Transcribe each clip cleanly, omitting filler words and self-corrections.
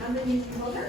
Qanday niyat bo'ldi?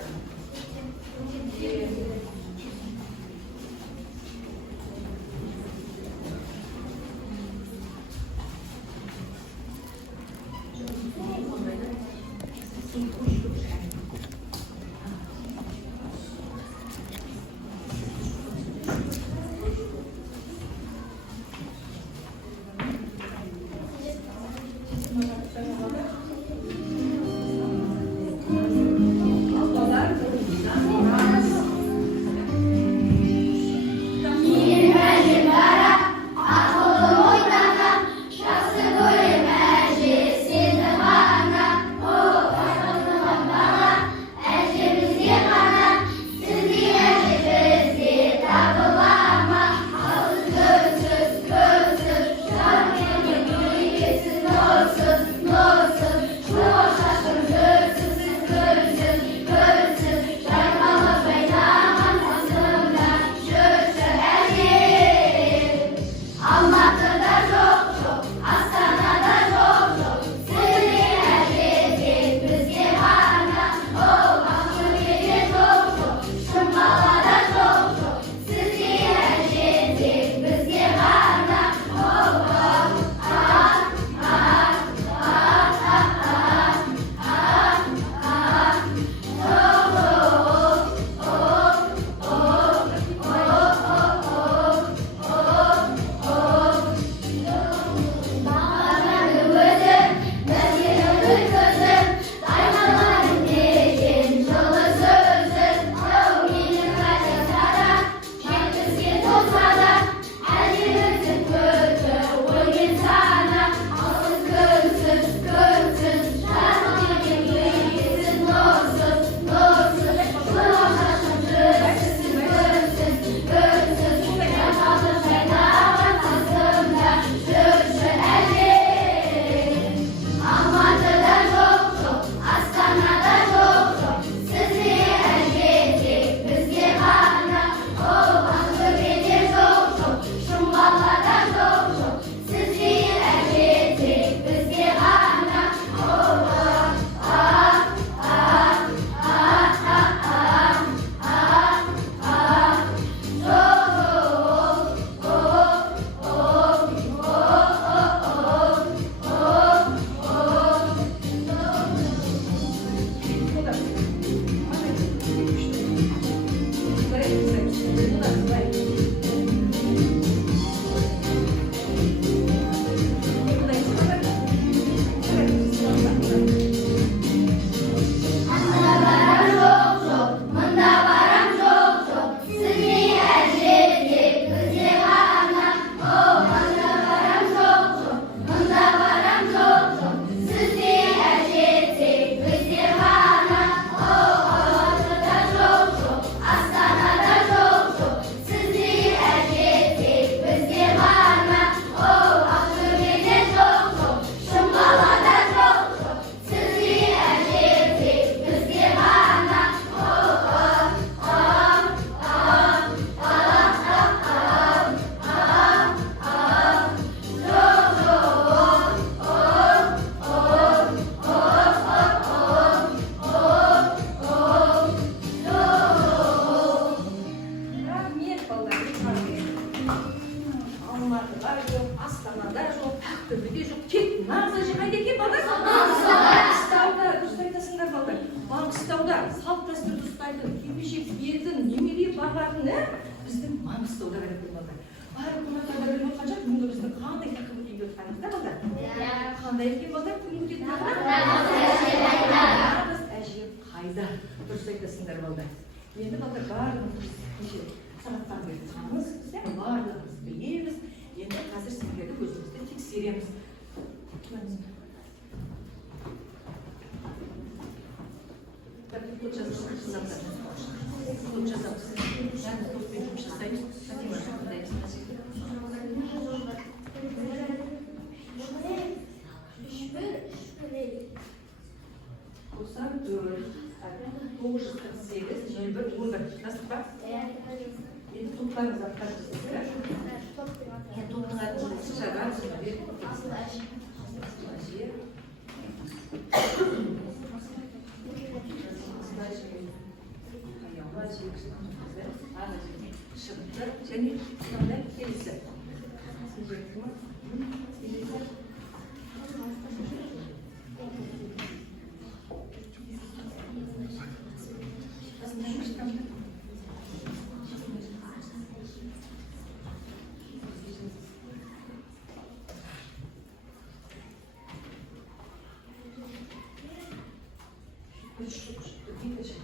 Üç штук çıktı. Bir de çıktı.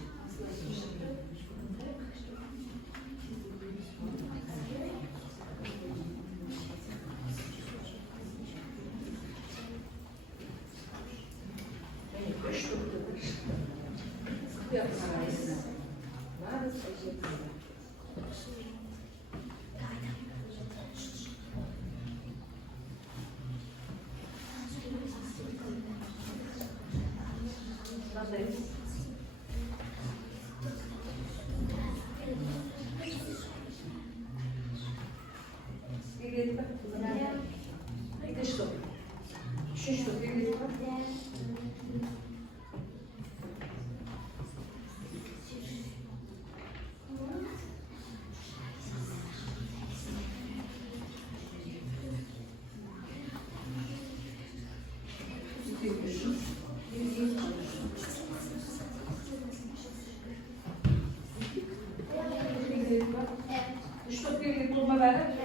Что ты помогала?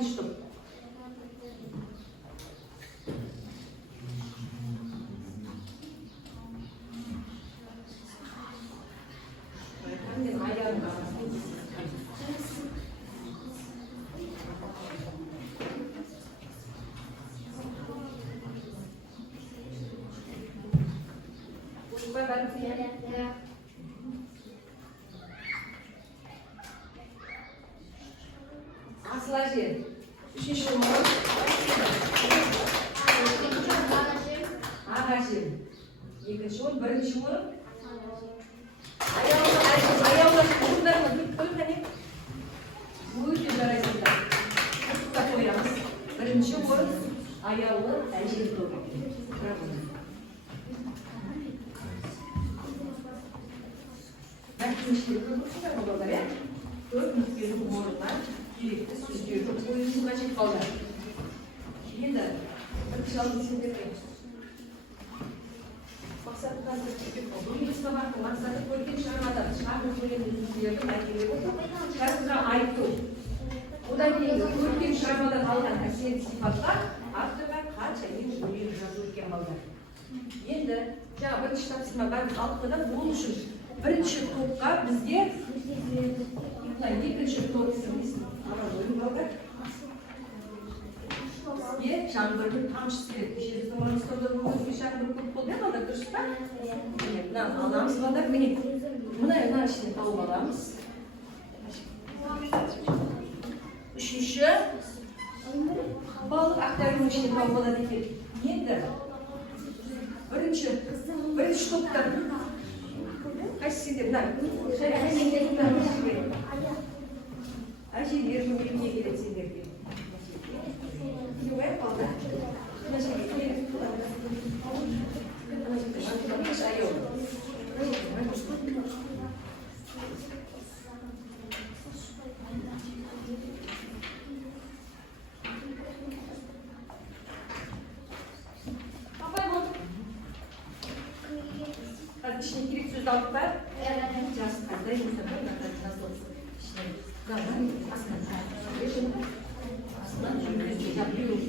Что? Asılacı. Üçüncü numara. Ağacım. İkinci numara, birinci numara. Ayağımla kızlarına bir koyun hani. Bu yüzden arasında. Tuta koyamaz. Birinci numara. Ayağımla ayağımla koyun. Ben şimdi kırmızı da olur ya. Gördüğünüz gibi bu morunlar birlikte süzüyor. Çok oyuncu açık kalır. Şimdi dışarıda sindirmeyin. Maksat kadar küçük oldu. Bir sabah maksatı koyduğum şarmada çıkardım. Koyduğum yerde belki oldu. Şarkıda ait oldu. O da değil. Koyduğum şarmadan alınan hasiyet sıfatlar artık kaç ayın boyu yazılırken alır. Şimdi bir işletme ben altında bulmuşum. Birinci topka bizge ikinci topsimiz aralığı var. Bizge şangırın tamşısı etmişiz. Zamanımızda bu bir şangırın kolluyor mu da kırışta? Evet, Allah'ımız var da benim. Buna yanar işte tavuk Üçüncü balık aktarım işte tavuk ki. Yedi. Birinci topta. Kaç sinir lan? Şöyle hemen de lan. Acı 20'ye gelecek sinir. Yok hep kaldı. Nasıl gidiyor? Şimdi ilk söz alıp ver. Biraz kaldayım bu sefer. Nasıl olsun? Aslında çünkü yapıyoruz.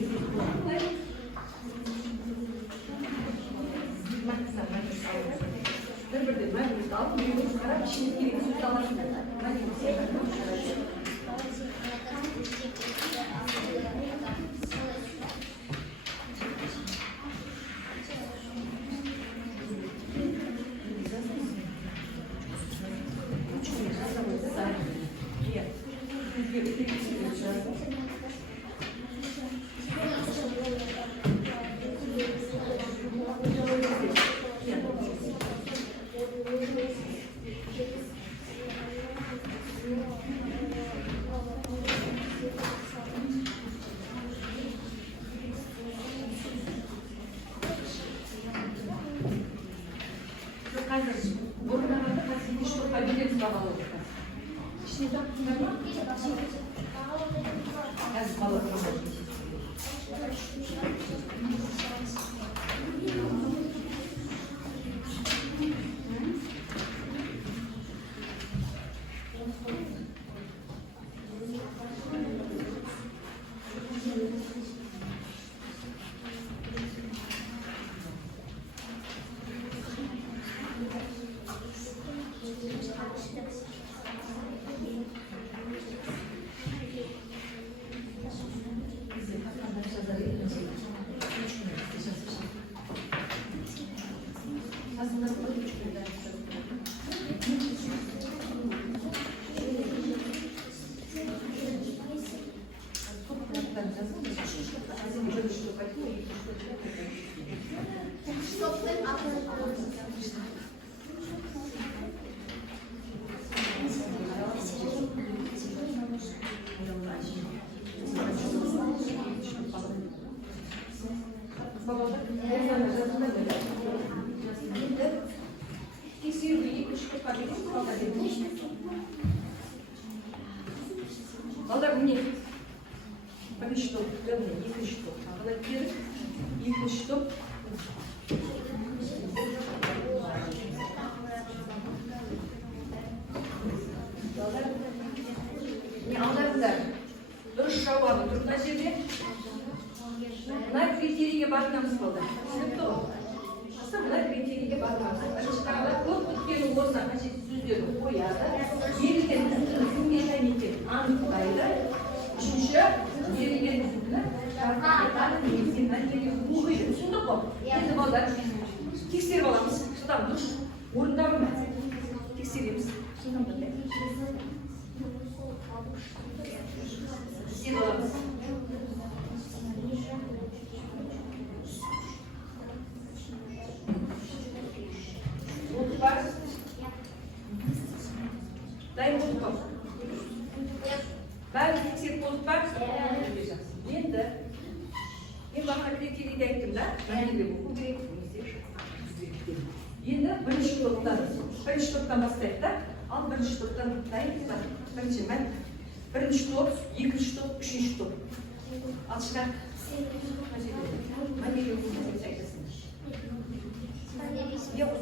Балдар міне бірінші топ, екінші топ. Ағылай беріп, екінші топ. Не алдарыңдар. Дұрыс жауабы тұрмына жерде. Мына критерийге барынамыз болды. Түсінікті ғой? Мына критерийге барынамыз. Бірінші тағыда көп өткен орнына қажетті сөздерді қояды. Берілген үздікіне комитет анықтайды. Үшінші, берілген үздікні жарқа айтады, негізген мәлімдеге оқиды. Түсіндік қой? Енді балдар тексеріп аламыз. Шыдам дұрыс. Орындары ма? Тексереміз. Шыдам дұрыс. Тексеріп аламыз. Бар. Дайын болдық па? Бәрі тексеріп болдық па? Енді мен бағана критерийді айттым да, мәнінде оқу керек, енді бірінші топтан бастайық да, ал бірінші топтан дайын ба? Бірінші топ, екінші топ, үшінші топ. Ал шығар. Мәнеге оқу айтасың. Не оқу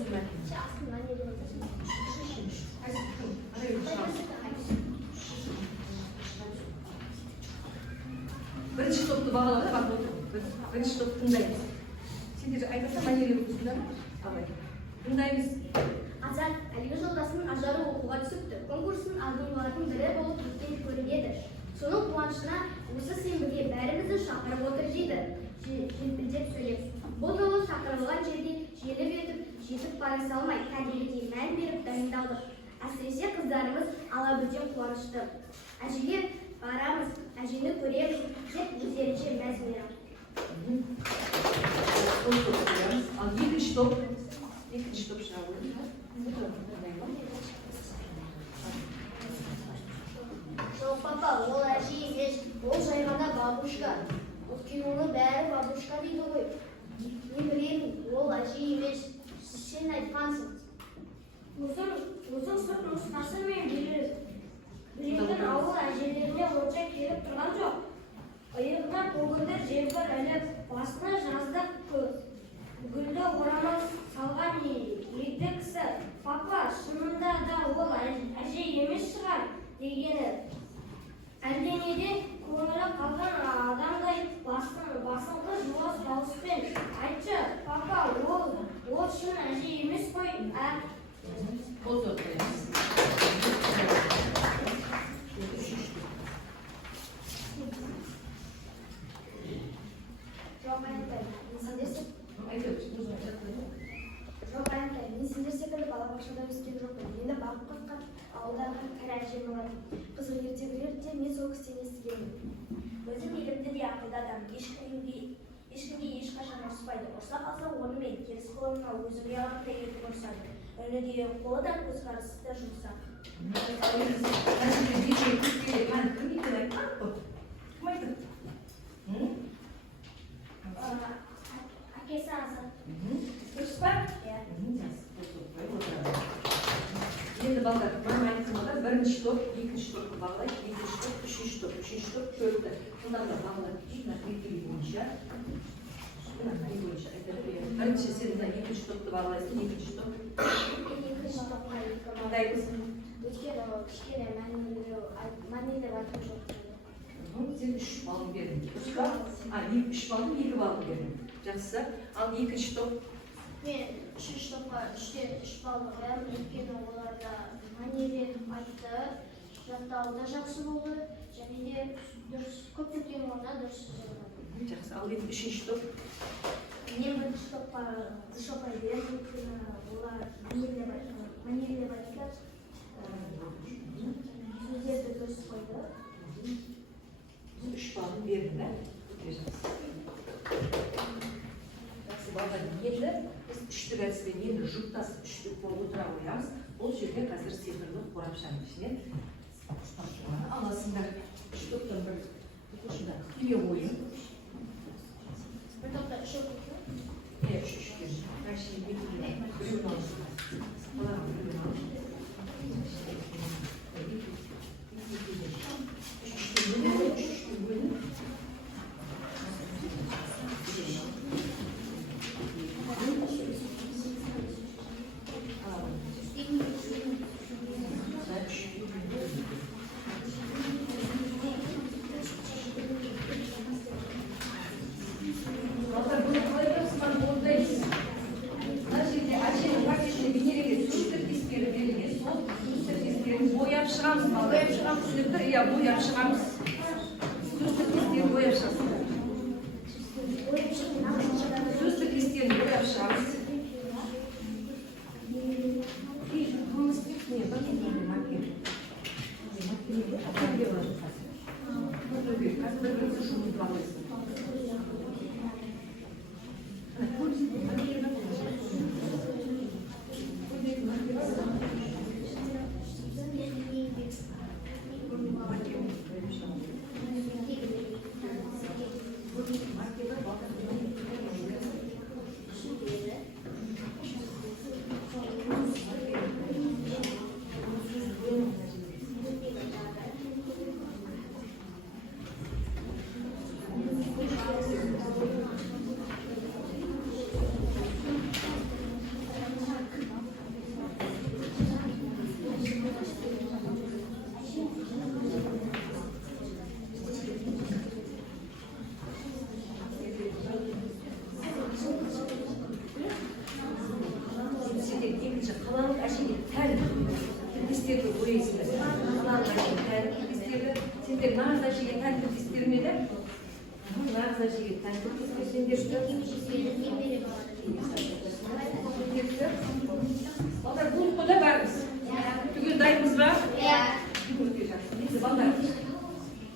бірінші топты бағалады, бақ отыр. Бірінші топты тыңдаймыз. Сендер айтаса мәнеге оқусыңдар ма? Абай. Тыңдаймыз. Азат, әлгі жолдасының ажары оқуға түсіпті. Конкурстың алдыңғылардың бірі болып кеткен көрінеді. Соның қуанышына осы сенбіге бәрімізді шақырып отыр дейді. Желпілдеп сөйлеп. Бұл жолы шақырылған жерде желіп жетіп бара салмай, кәдеге мән беріп дайындалдық. Әсіресе қыздарымыз алабөтен қуанышты. Әжеге барамыз, әжені көреміз, деп өздерінше мәз мейрам. Ал екінші топ шығады. Жоқ, папа, ол әже емес, ол жай ғана бабушка. Өйткені бәрі бабушка дейді ғой. Мен білемін, ол әже емес, сен айтқансың. Өзің сырт нұсқасы мен білетін ауыл әжелеріне онша келіп тұрған жоқ. Иығына көгілдір желбір іліп, басына жаздық гүлді орамал салған егде кісі. Папа, шынында да ол әже емес шығар дегені. Әлденеде көңілі қалған адамдай басыңғы жуас дауыспен айтшы, папа, ол шын әже емес қой, ә? Отыр. Жоқ, Аянтай, мен сендер секілді балабақшада өскен жоқпын. Енді бағып қаққан ауылдағы кәрі әжем болатын. Қызық естігенмін. Өзім елімді де ақылды адам, ешкімге ешқашан ұрыспайды. Ұрса қалса онымен теріс қолына өзі ұялаттай етіп ұрсады. Үні де қолы да көзқарасы да жұмсақ. Әкесі Азат. Дұрыс па? Иә. Енді балдар, бірінші топ, екінші топты бағалайды, екінші топ, үшінші топ, төртті. Сонда бағалар дейді, мектебі бойынша. Бірінші сен екінші топты бағалайсың, екінші топ. Екінші топқа Қандай қысың? өйткені кішкене мәнерлеп айтқан жоқ. Сен 3 балын бердің. Дұрыс па? 3 балын 2 балын бердің. Жақсы. Ал екінші топ? Мен үшінші топқа 3-тен 3 балды қоямын, өйткені оларда мәнерлеп айтты, жаттауы да жақсы болды, және де дұрыс көптеген орында дұрыс жазылады. Жақсы. Ал енді үшінші топ? Мен бірінші топқа 3 ұпай беремін, өйткені олар мәнерлеп айтты, сөздерді дұрыс қойды. 3 балын бердің, ә? Жақсы, балдар, енді біз үштік әдіспен енді жұптасып үштік болып отыра қоямыз. Ол жерде қазір сиқырлы қорапшаның ішіне аласыңдар. Үш топтан бір оқушыда келе ойын. Бір топта 3 оқиды. Иә, үштен. Әшейін екілі. Біреуін алысыңдар. Баларға біреуін алысыңдар.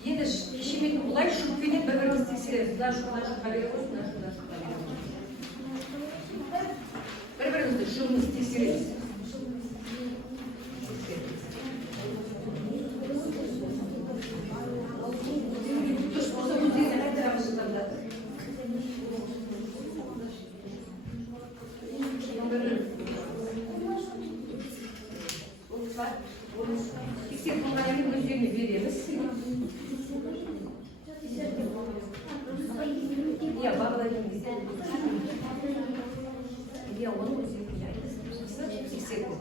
Енді шеметін бұлай шүкпенен бір-біріміз тексереміз. Бұлар жұқа беріп қойсын, бір-бірімізді жұғымыз тексереміз. Дұрыс болса өздеріне қайтарамыз жылдамдатып. Тексеріп болғаннан кейін өздеріне береміз. Иә, бағалайтын кезде. Иә, оны өздеріне тексеріп.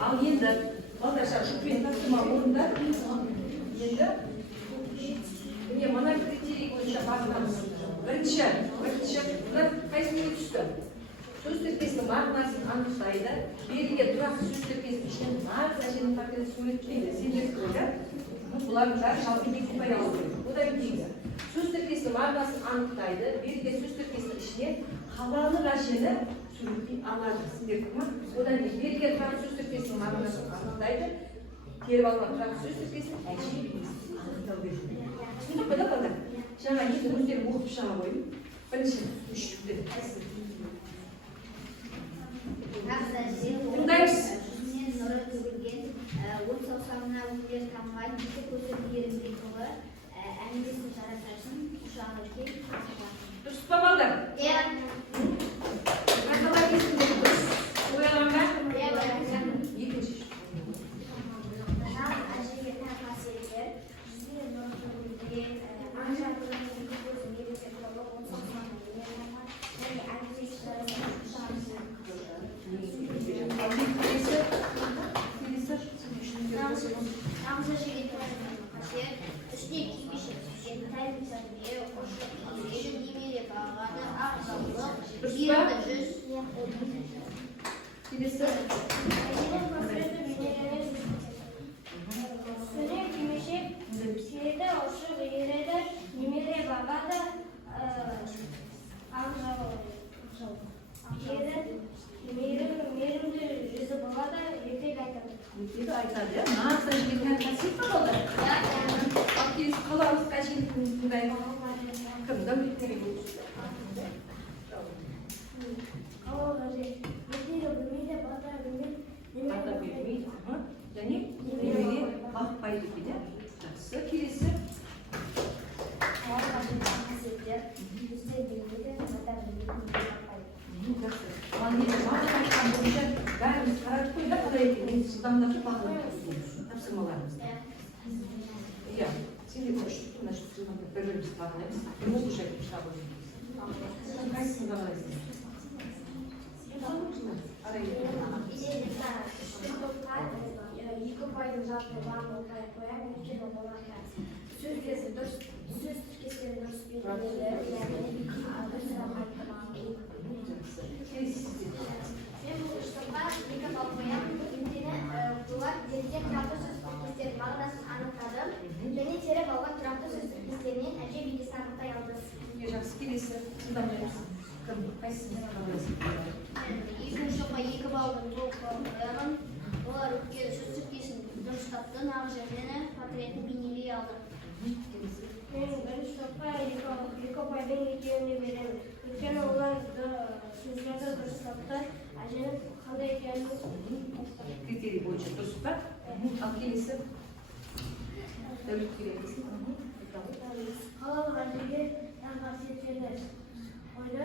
Ал енді, балдарша жұппен тастыма орында. Енді, міне, мына критерий бойынша бағынамыз. Бірінші, бұлар қайсымен түсті? Сөз тіркесінің мағынасын анықтайды. Берілген тұрақты сөз тіркесінің ішінен нағыз әженің портреті суреттеледі. Сендер көрді. Бұлардың бәрі жалпы екі ұпай алу керек. Одан кейін сөз тіркесінің мағынасын анықтайды. Берілген сөз тіркесінің ішінен қалалық әжені суреттей алады. Сендер көрді ме? Одан кейін берілген тұрақты сөз тіркесінің мағынасын анықтайды. келіп алған тұрақ сөз тіркесін әже анықтау керек. Түсіндік қой да балдар? Жаңа енді өздері оқып шыға қойын. Бірінші үштікті. Тыңдаймыз. Мен нұры төгілген, от саусағына өңдер тамған, екі көзі ерімдей толы, әңгімесін жарасасын, ұшағы кел. Дұрыс па балдар? Иә. Қайқалар кезінде дұрыс. Ойлаған ба? Иә, екінші. әжеге тән қасиеттер, жүзіне нұры төгілген, аң жарқылы екі көзі ерімдей толы, от саусағына өңдер тамған, және әңгімесін жарасасын, ұшағы кел. Намаза жеген қасиет, үстіне кимешек түскен тәлім сәтіне, қошық киген, немере бағаны, ақ жаулық, ерді жүз. Келесі. Әженің қасиеті бейнеленген үстіне кимешек киеді, ұшық ереді, немере бағады, ақ жаулық мейірімді жүзі болады, ертек айтады. Ертегі айтады, иә? Намаза жеген тән қасиет па балдар? Ал келесі қалалық әжені тыңдайық. Кім? Дәулет керек болды. Қалалық әже, ертегі білмейді, бата білмейді, Бата бермейді. Және немере бақпайды дейді. Жақсы. Келесі. қалалық әженің қасиеттер, үстіне білмейді, бата білмейді, бақпайды. Жақсы. Ал енді бағана айтқан бойынша бәріміз қарап қой да қалай екенін жылдамдатып бағалап тапсырмаларымызды. Иә. Сенде бір үштікті мына жылдамдап бір-бірімізді бағалаймыз. Оқушы айтып шыға қоймыз. Қайсысын бағалайсың? Екі пайдың жарты бағын оқай қояды, өйткені оларға сөз тіркестері дұрыс белгілері, яғни дұрыс айтылмаған. Мен бұл үштікқа екі бал қоямын, өйткені олар деректе тұрақты сөз тіркестерінің мағынасын анықтады, және теріп алған тұрақты сөз тіркестерінен әже белгісін анықтай алды. Жақсы. Келесі. Жылдамдаймыз. Кім? Қайсысын бағалайсың? Екінші ұшыққа екі балдың бұл қоямын, олар өткен сөз тіркесін дұрыстапты, нағыз жәрдені портретін бейнелей алды. Мен бірінші топқа екі пайдың екеуіне беремін. Өйткені олар сөздерді дұрыстапты, әженің қандай екенін Критерий бойынша дұрыс па? Ал келесі. Дәулет келесі. қалалық әжеге тән қасиеттерді қойды,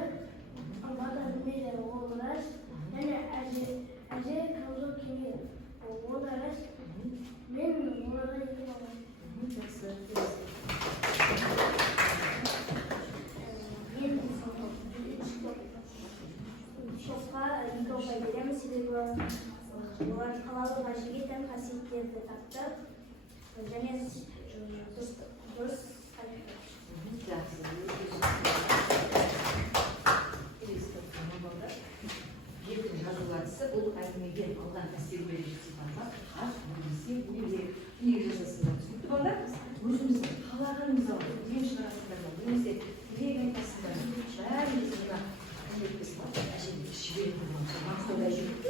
бата білмейді, ол рас, және әже кәмзол кимейді, ол да рас. Мен оларға екі баламын. Жақсы. Мен шоққа екі ұпай беремін, себебі олар қалалық әжеге тән қасиеттерді тапты, және дұрыс айтты. Жақсы. Келесі балдар. Ертең жазу әдісі бұл әңгімеден алған әсерлерді сипаттап, хат, немесе неге жазасыңдар. Түсінікті балдар? Өзіміздің қалағанымыз алып, ең шығарасыңдар ма, немесе тілек айтасыңдар. Бәріміз мына әжеміз бар. Әжеміз жіберіп тұрған. Мақсуда жүріп,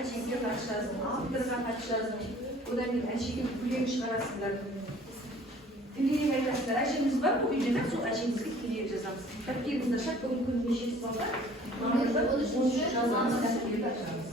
әжеге хат жазың, авторға хат жазың. Одан кейін әжеге өлең шығарасыңдар. Тілек айтасыңдар. Әжеміз бар, бұл үйде сол әжемізге тілек жазамыз. Тәпкерімізді шақ, бүгін күн нешесі балдар? Мамырда 13 жазамыз, тәпкерді ашамыз.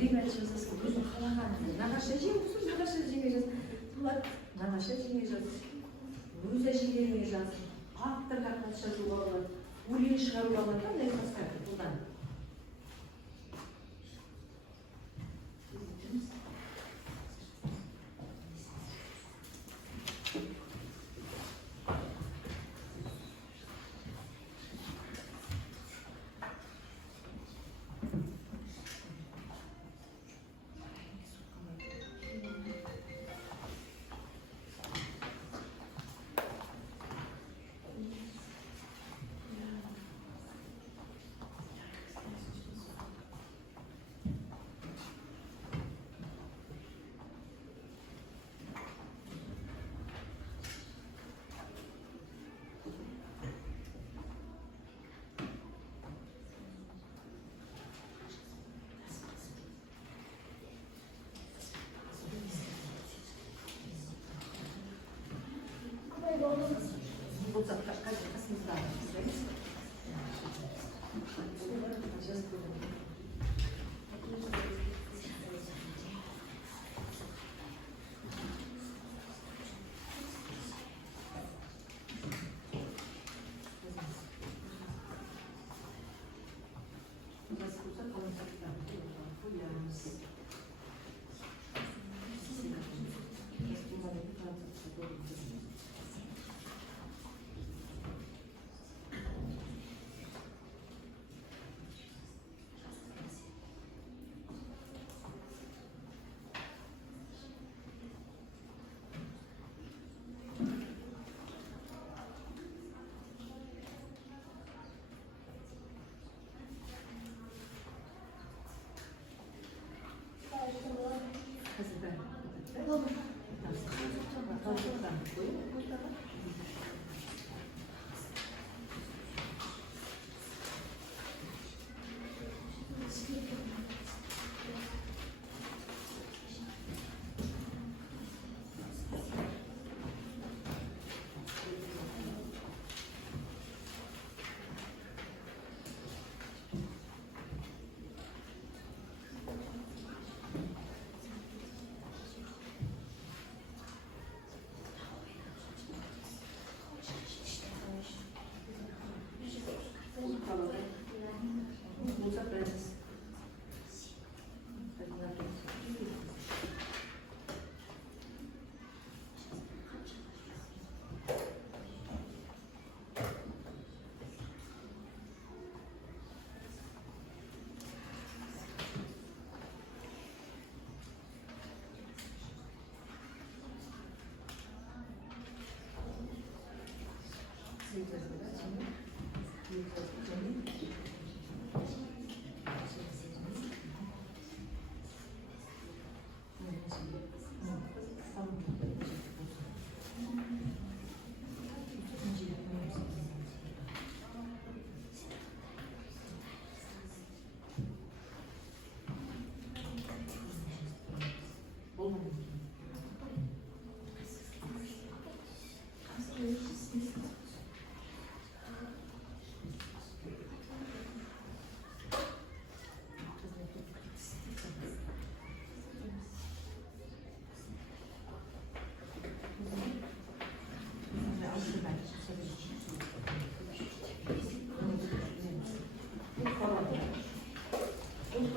Тілек жазасың, өзің қалағаныңды. Нағашы әжең болсын, нағашы әжеңе жаз. Нағашы әжеңе жаз. Өз әжелеріңе жаз. Авторға хат жазуға болады. Өлең шығаруға болады. Қандай қастарды қолдан.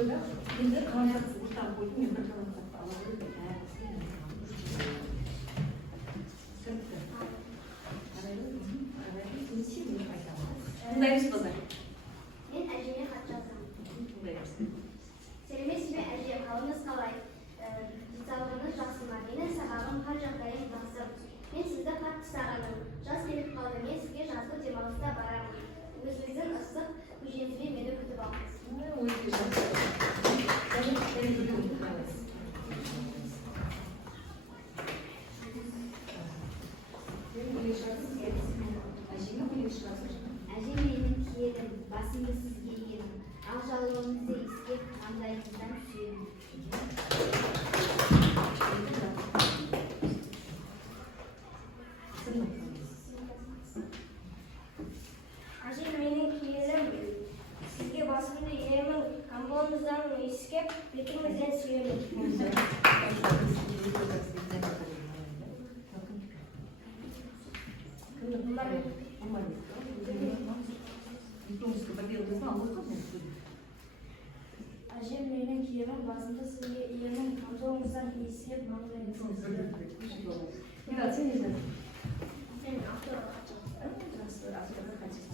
да енді қанжақ ұртан қойдым мен бір қанжақты ала бердім тыңдаймыз қыздар Мен әжеме хат жаздым. тыңдаймыз Сәлеметсіз бе әже, қалыңыз қалай? Денсаулығыңыз жақсы ма? Менің сағағым хал жағдайым жақсы. Мен сізді қатты сағындым. Жаз келіп қалды. Мен сізге жазғы демалыста барамын. Өзіңіздің ыстық көжеңізбен мені күтіп алыңыз. өте жақсы Әже менің киелім, басымды сізге иемін. Ақ жалуыңызды иіскеп, маңдайыңыздан сүйемін. Әже менің киелім, сізге басымды иемін, камбоныңыздан иіскеп, бетіңізден сүйемін. Әжем менің киемін, басымды сізге иемін, камзолыңыздан иіскеп, маңдайыңыздан сүйемін. Мен авторға хат жаздым.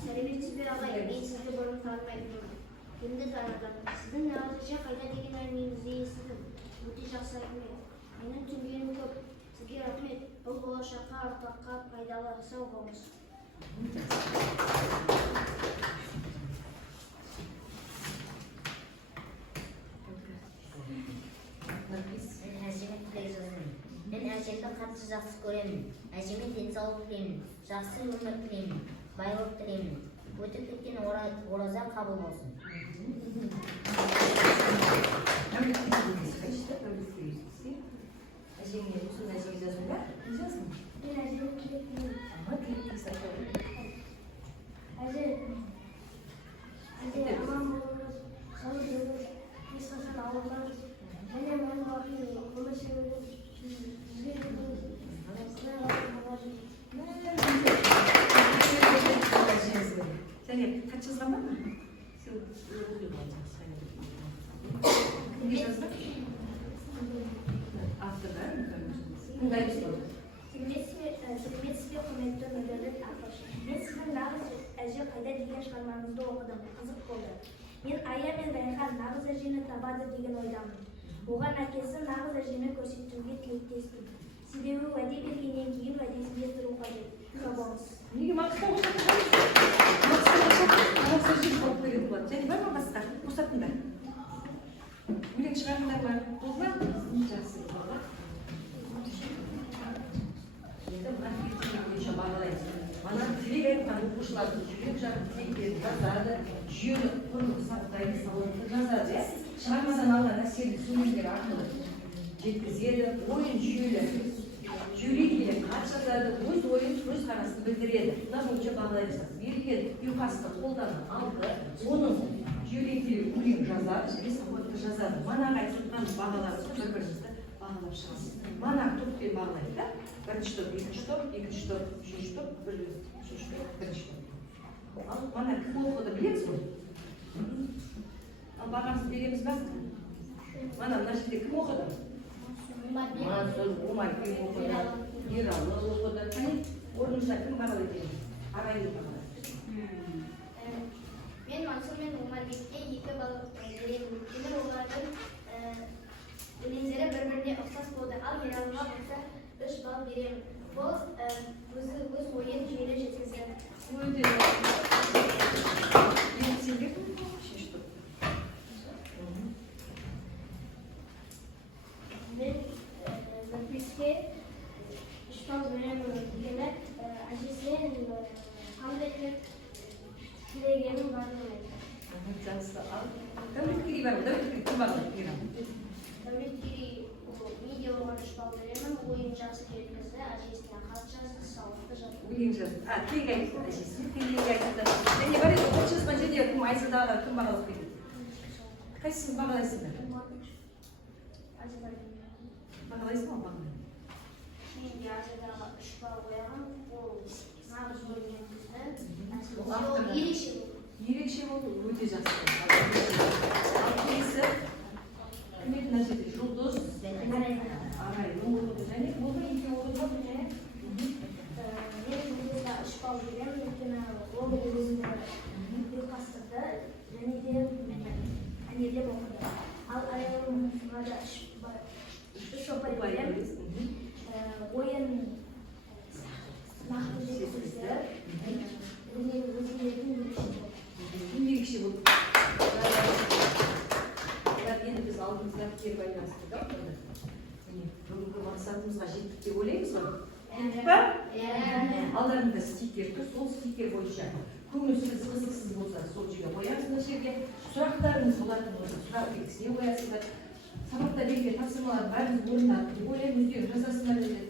Сәлеметсіз бе ағай, мен сізді бұрын танымайтынмын. Енді таныдым. Сіздің нағыз қайда деген әңгімеңізді естідім. Өте жақсы әңгіме. Менің түсінгенім көп. Сізге рахмет. Бұл болашаққа, ұрпаққа пайдалы. Сау болыңыз. Мен әжемді қатты жақсы көремін. Әжеме денсаулық тілеймін, жақсы өмір тілеймін, байлық тілеймін. Өтіп кеткен ораза қабыл болсын. Мен әжеме тілеймін. Әже, аман болыңыз, сау жүріңіз, ешқашан ауырмаңыз. Және мен уақытын өмір сүруіңіз, бізге жүріңіз. және хат жазған ба? Кімге жазды? Авторға? Тыңдаймыз ба? Сәлеметсіз бе, құрметті Нұрдәулет Ақыш. Мен сіздің нағыз әже қайда деген шығармаңызды оқыдым, қызық болды. Мен Ая мен Райхан нағыз әжені табады деген ойдамын. Оған әкесі нағыз әжені көрсетуге тілектеспін. Себебі уәде бергеннен кейін уәдесінде тұру қажет. Сау болыңыз. Неге мақсатқа және бар ма басқа? Қосатындар. Өлең шығарыңдар ма? Болды ма? Жақсы. Енді мына тілектерді бойынша бағалаймыз. Мана тілек айтқан оқушылардың жүрек жағы тілектерді жазады, жүйелі құрылғы сақтайды, салонды жазады. Шығармадан алған әсерлі сөйлемдер арқылы жеткізеді, ойын жүйелі келе хат жазады, өз ойын, өз қарасын білдіреді. Мына бойынша бағалаймыз. Берілген ұйқасты қолданып алды, оның жүйелі келе өлең жазады, сауатты жазады. Манаға айтылған бағаларды бір-бірімізді бағалап шығамыз. Мана топпен бағалайды да? Бірінші топ, екінші топ, үшінші топ, үшінші топ, бірінші топ. Ал мана кім оқыды білеміз ғой? Ал бағамызды береміз ба? Мана мына жерде кім оқыды? Мансұр, Омар кім оқыды? Ералы оқыды. Қане орнымызда кім бағалайды? Арайын бағалайды. Мен Мансұр мен Омарбекке 2 балл беремін. Өйткені олардың өлеңдері бір-біріне ұқсас болды. Ал Ералыға болса 3 балл беремін. Ол өз ойын жүйелі жеткізді. Өте сендер шешті. Мен Нұрпейіске 3 балл беремін. Өйткені әжесінен қандай тілегенін барлығын Жақсы. Ал Дәулеткерей бар ма? Дәулеткерей кім бағалайды? Дәулеткерей мен де оған 3 балл беремін. Ойын жақсы жеткізді, әжесіне хат жазды, сауатты жазды. Өлең жазды. Тілек айтты, әжесі тілек айтты. Және бар еді, хат жазған жерде кім айтсыдағы кім бағалап береді? Қайсысын бағалайсыңдар? Бағалайсың ба? Мен де әжедағы 3 балл қоямын. Ол нағыз ойын жеткізді. Ол автор. Ерекше болды. Ерекше болды, өте жақсы. Ал келесі мектепте оқыды. Ал аяғымға да үш ұпай беремін. Ойын нақты жеткізді. Өзгелердің ерекше болды. Енді біз алдымызға кері байланысты да. Бүгінгі мақсатымызға жеттік деп ойлаймыз ғой. Алдарында стикер тұр, сол стикер бойынша көңілсіз, қызықсыз болса, сол жерге қоясыздар жерге. Сұрақтарыңыз болатын болса, сұрақ белгісіне қоясыздар. Сабақта берген тапсырмалардың бәріміз орындадық деп ойлаймын, өздерің жазасыңдар деді.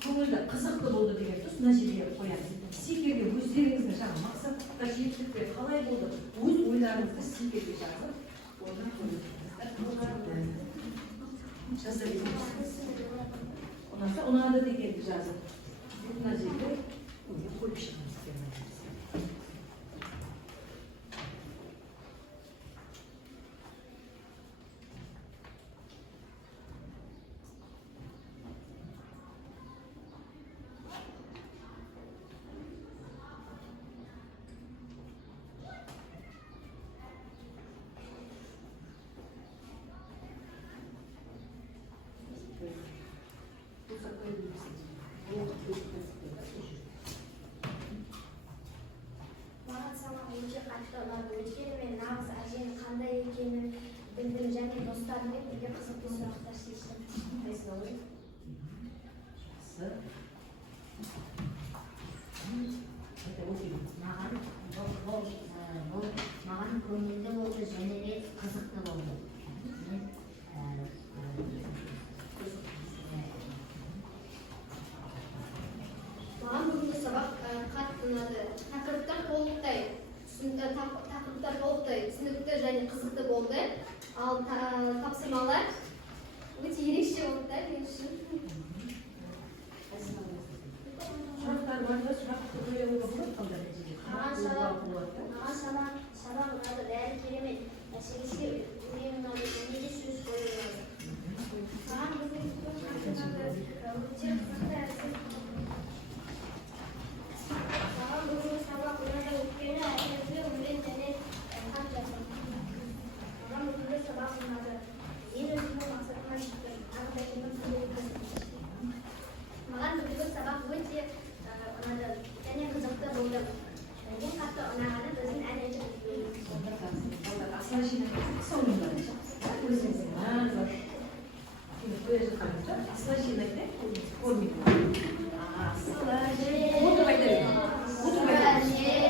Көңілді, қызықты болды деген тұс, мына жерге қоямыз. Стикерге өздеріңіздің жаңа мақсатқа жетістікте қалай болды, өз ойларыңызды стикерге жазып, онда жаза беріңіз. Ұнаса ұнады дегенді жазып. Мына жерге қойып шығыңыз. Маған сабақ өте қатты ұнады. Өйткені мен нағыз әженің қандай екенін білдім және достарыммен бірге қызықты сұрақтар шештім. Маған көңілді болды және де қызықты болды. Маған бүгінгі сабақ қатты ұнады. Тақырыптар толықтай түсінікті және қызықты болды. Ал тапсырмалар өте ерекше болды мен үшін. Сұрақтар бар да, сұрақты қоюға болады. Маған сабақ ұнады, бәрі керемет. Әсіресе өлең ұнады, және де сөз қою ұнады. Маған бүгінгі сабақ ұнады, өте қызықты әсер. Маған бүгінгі сабақ ұнады, өйткені әсерде өлең және хат жаздым. Маған бүгінгі сабақ ұнады. Мен өзімнің мақсатыма жеттім. Маған бүгінгі сабақ өте ұнады және қызықты болды. Ең қатты ұнағаны біздің ән айтып жүргеніміз. Асылы жинақ соңында. Өзіңіздің нағыз. Қоя жатқаныңызда асылы жинақта көрмейді. Асылы жинақ. Отырып айта беріңіз. Отырып айта беріңіз.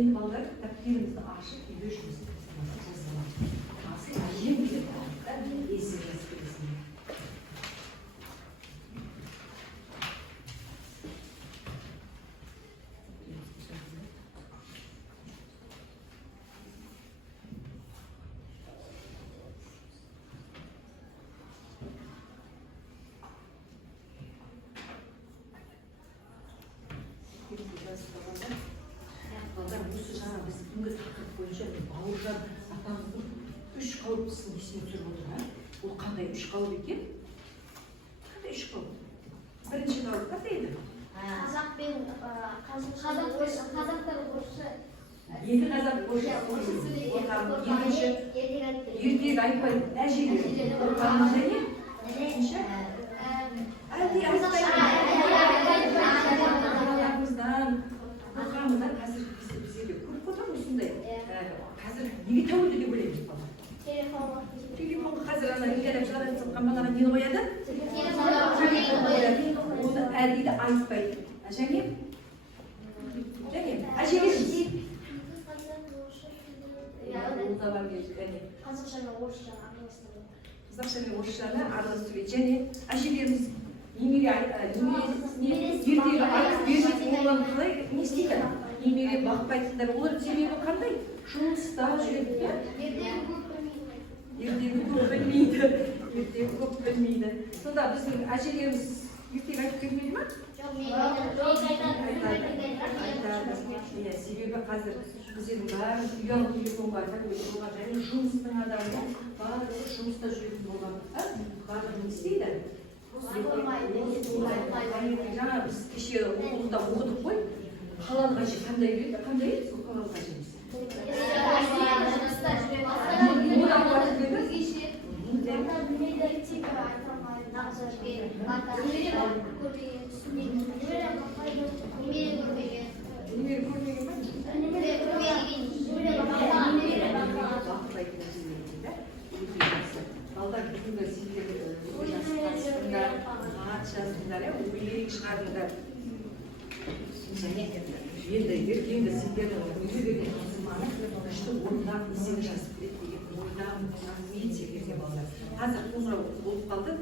Енді балалар дәптеріңізді ашып, үйде жұмыс жасаңыз. Асыл әжем деп есіңіз келсін. Осы жаңа біз бүгінгі тақырып бойынша бауыржан атамыздың 3 қауіптісін есіне түсіріп отыр. Ол қандай 3 қауіп екен? Қандай 3 қауіп? Бірінші қауіп қандай еді? Қазақтар орысша. Екі қазақ орысша екінші ертегі айтпай әжелер қорқамыз және үшінші қорқамыздан қазір біздерге көріп отырмыз осындай. Қазір неге тәуелді деп ойлаймыз бала? Телефонға қазір ана интернет шығарып жатқан балаға нені қояды? Оны әлдейді айтпайды. Және әжелер Қазақша мен орысша араластырып. қазақша мен орысшаны аралас сөйлейді. Және әжелеріміз немере ертегі айтып бермейтін болған қалай не істейді? Немере бақпайтындар. Олар себебі қандай? Жұмыста жүреді. Ертегі көп білмейді. Ертегі көп білмейді. Сонда біздің әжелеріміз ертегі айтып бермейді ма? Иә, себебі қазір біздердің бәріміз ұялы телефонға болған және жұмыстың адамы барлығы жұмыста жүретін болған барлығы не істейді? Жаңа біз кеше оқулықта оқыдық қой, халал қажет қандай еді? Қандай еді сол халал қажет? Немере көрмеген ба? Балдар бүгінгі сендер қатысыңдар, ат жаздыңдар, өлең шығардыңдар. Енді ертеңгі сендердің өнердегі тапсырманы күшті орындап есені жазып береді деген ойдан мен сендерге балдар. Қазір қоңырау болып қалды.